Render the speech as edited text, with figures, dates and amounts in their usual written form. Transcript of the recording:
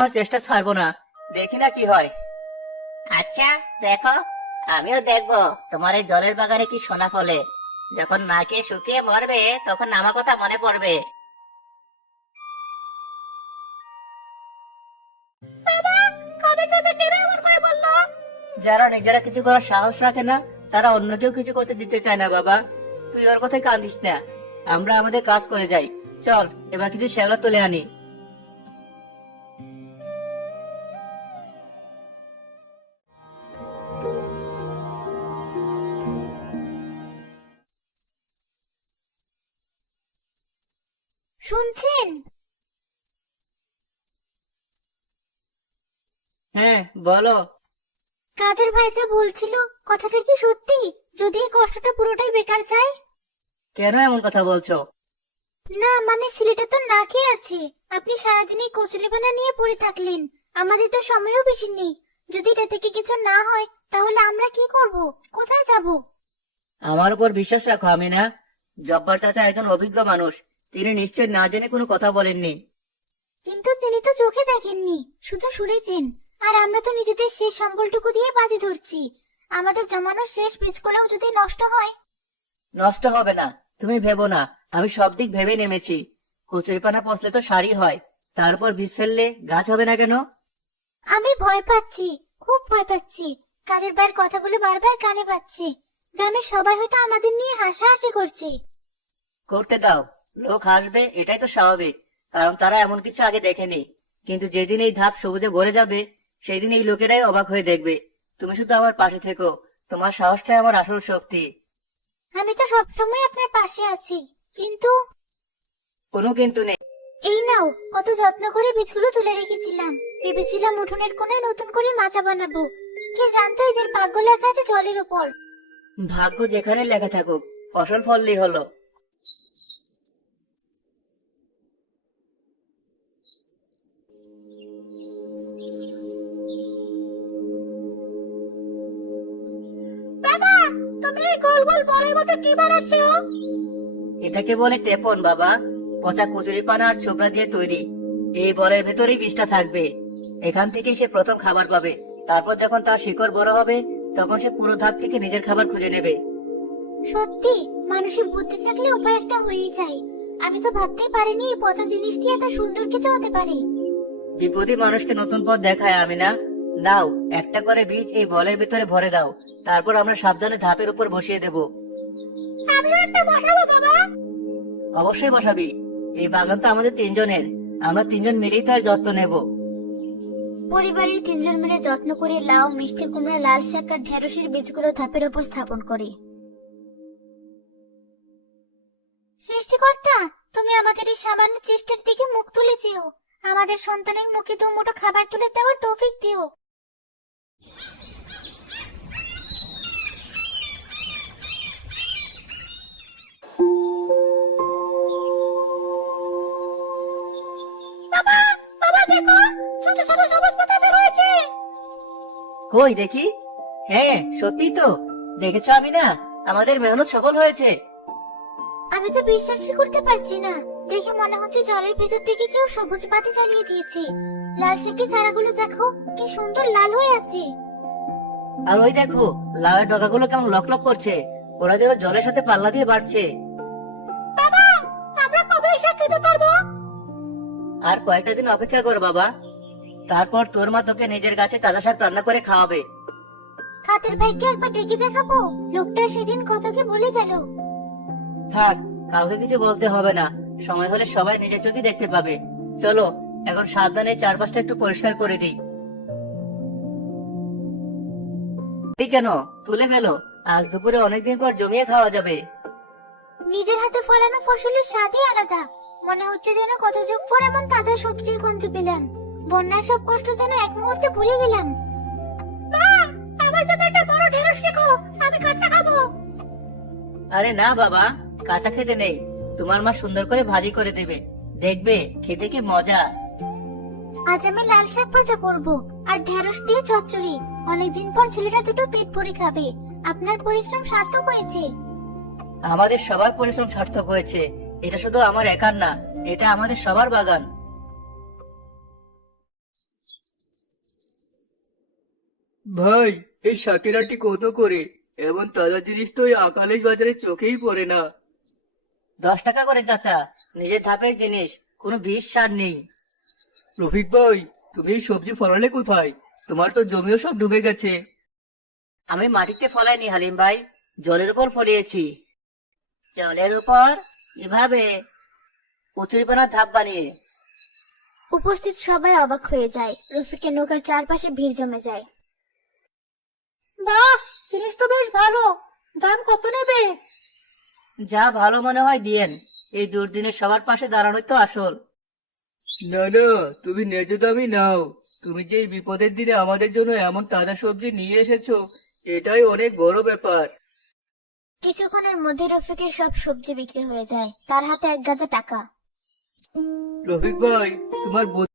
আমার চেষ্টা ছাড়বো না, দেখি না কি হয়। আচ্ছা, দেখো, আমিও দেখবো তোমার এই জলের বাগানে কি সোনা ফলে। যখন না খেয়ে শুকিয়ে মরবে তখন আমার কথা মনে পড়বে। যারা নিজেরা কিছু করার সাহস রাখে না, তারা অন্য কেউ কিছু করতে দিতে চায় না বাবা। তুই ওর কথায় কান্দিস না, আমরা আমাদের কাজ করে যাই। চল এবার কিছু শ্যাওলা তুলে আনি। শুনছেন? হ্যাঁ বলো। কাদের ভাই যা বলছিল কথাটা কি সত্যি? যদি এই কষ্টটা পুরোটাই বেকার যায়? কেন এমন কথা বলছো? না মানে ছেলেটা তো না খেয়ে আছে, আপনি সারাদিন এই কচুরিপানা নিয়ে পড়ে থাকলেন। আমাদের তো সময়ও বেশি নেই। যদি এটা থেকে কিছু না হয় তাহলে আমরা কি করব? কোথায় যাব? আমার উপর বিশ্বাস রাখো আমিনা। জব্বার চাচা একজন অভিজ্ঞ মানুষ, তিনি নিশ্চয় না জেনে কোনো কথা বলেননি। কিন্তু তিনি তো চোখে দেখেননি, শুধু শুনেছেন। আর আমরা তো নিজেদের শেষ সম্বলটুকু দিয়ে বাজি ধরছি। আমাদের জমানোর শেষ বীজগুলোও যদি নষ্ট হয়? নষ্ট হবে না, তুমি ভেবো না, আমি সব দিক ভেবে নেমেছি। কচুরিপানা পচলে তো সারই হয়, তারপর বীজ ফেললে গাছ হবে না কেন? আমি ভয় পাচ্ছি, খুব ভয় পাচ্ছি। কাদের ভাইয়ের কথাগুলো বারবার কানে পাচ্ছি। গ্রামের সবাই হয়তো আমাদের নিয়ে হাসাহাসি করছে। করতে দাও, লোক হাসবে, এটাই তো স্বাভাবিক, কারণ তারা এমন কিছু আগে দেখেনি। কিন্তু যেদিন এই ধাপ সবুজে ভরে যাবে, সেই দিন এই লোকেরাই অবাক হয়ে দেখবে। তুমি শুধু আমার পাশে থেকো, তোমার সাহসটাই আমার আসল শক্তি। আমি তো সবসময় আপনার পাশে আছি, কিন্তু কোনো কিন্তু নেই। এই নাও, কত যত্ন করে বীজগুলো তুলে রেখেছিলাম। ভেবেছিলাম উঠোনের কোণায় নতুন করে মাচা বানাবো। কে জানতো এদের ভাগ্য লেখা আছে জলের উপর। ভাগ্য যেখানে লেখা থাকুক, ফসল ফললেই হলো। বাবা, তুমি এই গোল গোল বলের মতো কি বানাচ্ছো? এটাকে বলে টেপন বাবা, পচা কচুরিপানা আর ছোবড়া দিয়ে তৈরি। এই বলের ভেতরেই বিষটা থাকবে। এখান থেকেই সে প্রথম খাবার পাবে। তারপর যখন তার শিকড় বড় হবে, তখন সে পুরো ধাপ থেকে নিজের খাবার খুঁজে নেবে। সত্যি, মানুষের বুদ্ধি থাকলে উপায় একটা হয়েই যায়। আমি তো ভাবতেই পারিনি এই পচা জিনিস দিয়ে এত সুন্দর কিছু হতে পারে। বিপদী মানুষকে নতুন পথ দেখায় আমিনা। নাও, একটা করে বীজ এই বলের ভিতরে ভরে দাও, তারপর আমরা সাবধানে ধাপের উপর বসিয়ে দেব। আমিও একটা বসাবো বাবা। অবশ্যই বসাবি, এই বাগান তো আমাদের তিনজনের, আমরা তিনজন মিলেই তার যত্ন নেব। পরিবারের তিনজন মিলে যত্ন করে লাউ, মিষ্টি কুমড়া, লাল শাক আর ঢেঁড়সের বীজগুলো ধাপের উপর স্থাপন করি। সৃষ্টিকর্তা, তুমি আমাদের এই সামান্য চেষ্টার দিকে মুখ তুলে চেও। আমাদের সন্তানের মুখে দু মুঠো খাবার তুলে দেওয়ার তৌফিক দিও। বাবা, বাবা দেখো, ছোট ছোট সবুজ পাতা বের হয়েছে। কই দেখি। হ্যাঁ সত্যি তো, দেখেছো আমিনা, আমাদের মেহনত সফল হয়েছে। আমি তো বিশ্বাসই করতে পারছি না। দেখে মনে হচ্ছে জলের ভেতর থেকে কেউ সবুজ বাতি জ্বালিয়ে দিয়েছে। লাল শাকের চারাগুলো দেখো, কি সুন্দর লাল হয়ে আছে। আর ওই দেখো, লাউয়ের ডগাগুলো কেমন লকলক করছে, ওরা যেন জলের সাথে পাল্লা দিয়ে বাড়ছে। বাবা, আমরা কবে এই শাক খেতে পারবো? আর কয়েকটা দিন অপেক্ষা কর বাবা, তারপর তোর মা তোকে নিজের গাছে তাজা শাক রান্না করে খাওয়াবে। খাতের ভাইকে একবার ডেকে দেখাবো। লোকটা সেদিন কত কি বলে গেল। থাক, কাউকে কিছু বলতে হবে না, সময় হলে সবাই নিজের চোখে দেখতে পাবে। চলো এখন সাবধানে চারপাশটা একটু পরিষ্কার করে দিই। এই কেন, তুলে ফেলো, আজ দুপুরে অনেকদিন পর জমিয়ে খাওয়া যাবে। নিজের হাতে ফলানো ফসলের স্বাদই আলাদা। মনে হচ্ছে যেন কত যুগ পর এমন তাজা সবজির গন্ধ পেলাম। বন্যার সব কষ্ট যেন এক মুহূর্তে ভুলে গেলাম। মা, আমার জন্য একটা বড় ঢেঁড়স রেখো, আমি কাঁচা খাবো। আরে না বাবা, কাঁচা খেতে নেই, তোমার মা সুন্দর করে ভাজি করে দেবে, দেখবে খেতে কি মজা। আজ আমি লাল শাক ভাজা করব আর ঢেঁড়স দিয়ে চচ্চড়ি। অনেকদিন পর ছেলেটা দুটো পেট ভরে খাবে। আপনার পরিশ্রম সার্থক হয়েছে। আমাদের সবার পরিশ্রম সার্থক হয়েছে। এটা শুধু আমার একার না, এটা আমাদের সবার বাগান। ভাই, এই শাকের আটি কত করে? এমন তাজা জিনিস তো এই আকালেশ বাজারে চোখেই পড়ে না। 10 টাকা করে চাচা, নিজের ধাপের জিনিস, কোনো বিষ সার নেই। রফিক ভাই, তুমি এই সবজি ফলালে কোথায়? তোমার তো জমিও সব ডুবে গেছে। আমি মাটিতে ফলাইনি হালিম ভাই, জলের উপর ফলিয়েছি। জলের উপর? এভাবে? কচুরিপানার ধাপ বানিয়ে? উপস্থিত সবাই অবাক হয়ে যায়। রফিকের নৌকার চারপাশে ভিড় জমে যায়। বাহ, জিনিস তো বেশ ভালো। দাম কত নেবে? যা ভালো মনে হয় দিয়েন, এই দুর্দিনে সবার পাশে দাঁড়ানোই তো আসল। না না, তুমি ন্যায্য দামই নাও। তুমি যে এই বিপদের দিনে আমাদের জন্য এমন তাজা সবজি নিয়ে এসেছো, এটাই অনেক বড় ব্যাপার। কিছুক্ষণের মধ্যে রফিকের সব সবজি বিক্রি হয়ে যায়। তার হাতে 1 গাদা টাকা। রফিক ভাই, তোমার